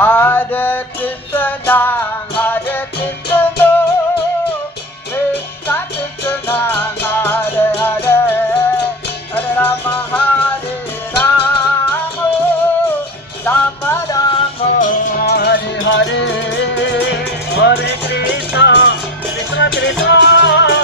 Hare Krishna, Krishna Krishna, Hare Hare, Hare Rama, Rama Rama, Hare Hare. Hare Krishna, Krishna Krishna,